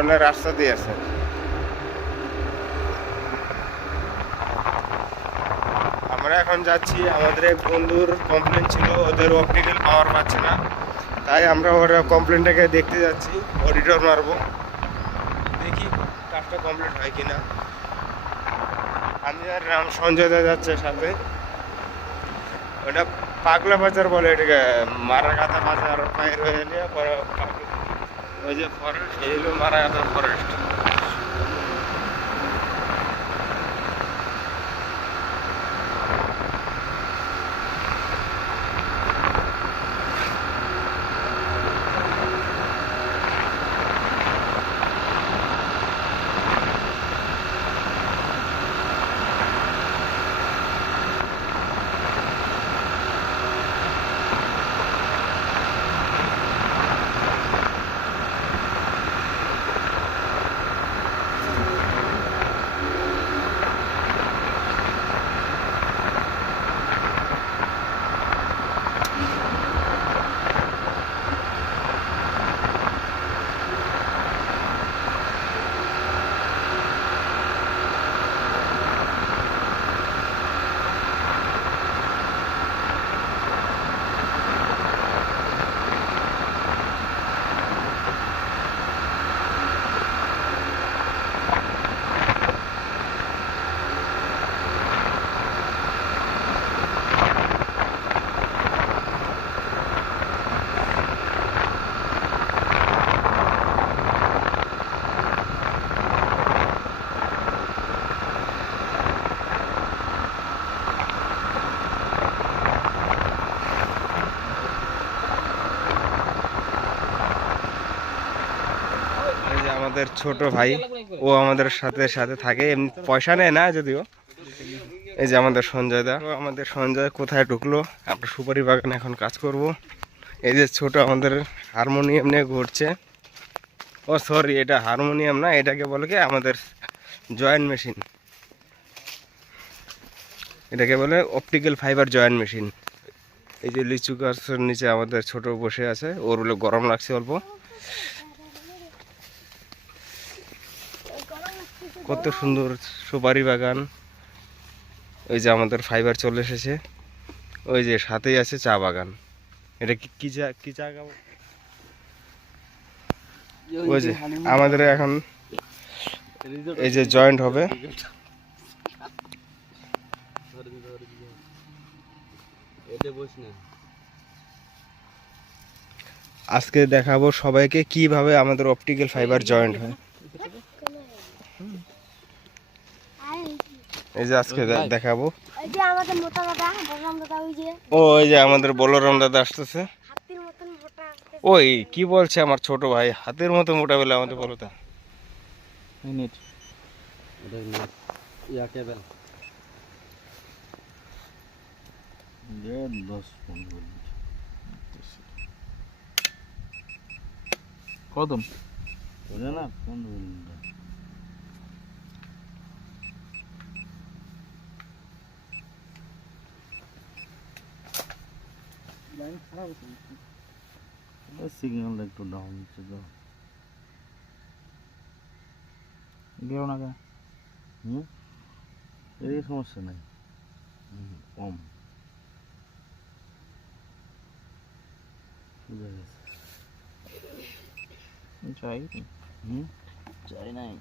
হলে রাস্তা দিয়ে আছে। আমরা এখন যাচ্ছি, আমাদের এক বন্ধুর কমপ্লেন ছিল, ওদের অপটিক্যাল পাওয়ার পাচ্ছে না, তাই আমরা ওর কমপ্লেনটাকে দেখতে যাচ্ছি, অডিটর মারবো, দেখি কাজটা কমপ্লিট হয় কিনা। আমি আর রাম সঞ্জয় দা যাচ্ছে সাথে। ওটা পাগলা বাজার বলে এটাকে, মারাগাতা বাজার বাইর হয়ে নিয়ে পরে ওই যে ফরেস্ট, এই হলো মারাগাতা ফরেস্ট। আমাদের ছোট ভাই, ও আমাদের সাথে সাথে থাকে, এমনি পয়সা নেয় না যদিও। এই যে আমাদের সঞ্জয় দা, আমাদের সঞ্জয় কোথায় ঢুকলো, আমরা সুপারি বাগানে এখন কাজ করব। এই যে ছোট আমাদের হারমোনিয়াম নিয়ে ঘুরছে। ও সরি, এটা হারমোনিয়াম না, এটাকে বলে কি আমাদের জয়েন্ট মেশিন, এটাকে বলে অপটিক্যাল ফাইবার জয়েন্ট মেশিন। এই যে লিচু গাছের নিচে আমাদের ছোট বসে আছে, ওর বলে গরম লাগছে অল্প। কত সুন্দর সুপারি বাগান। ওই যে আমাদের ফাইবার চলে এসেছে, ওই যে সাথেই আছে চা বাগান। এটা কি চা ওই যে আমাদের এখন এই যে জয়েন্ট হবে। আজকে দেখাবো সবাইকে কিভাবে আমাদের অপটিক্যাল ফাইবার জয়েন্ট হয়। এই যে আজকে দেখাবো। ও ওই যে আমাদের বলরাম দাদা আসতেছে। ওই কি বলছে আমার ছোট ভাই, হাতের মতো মোটা বলে আমাদের বলো তা। কদম না 15 সিগন্যাল একটু ডাউন হচ্ছে তো গেল না কেন? এই সমস্যা নাই, কম বুঝা গেছে। চাই চাই নাই।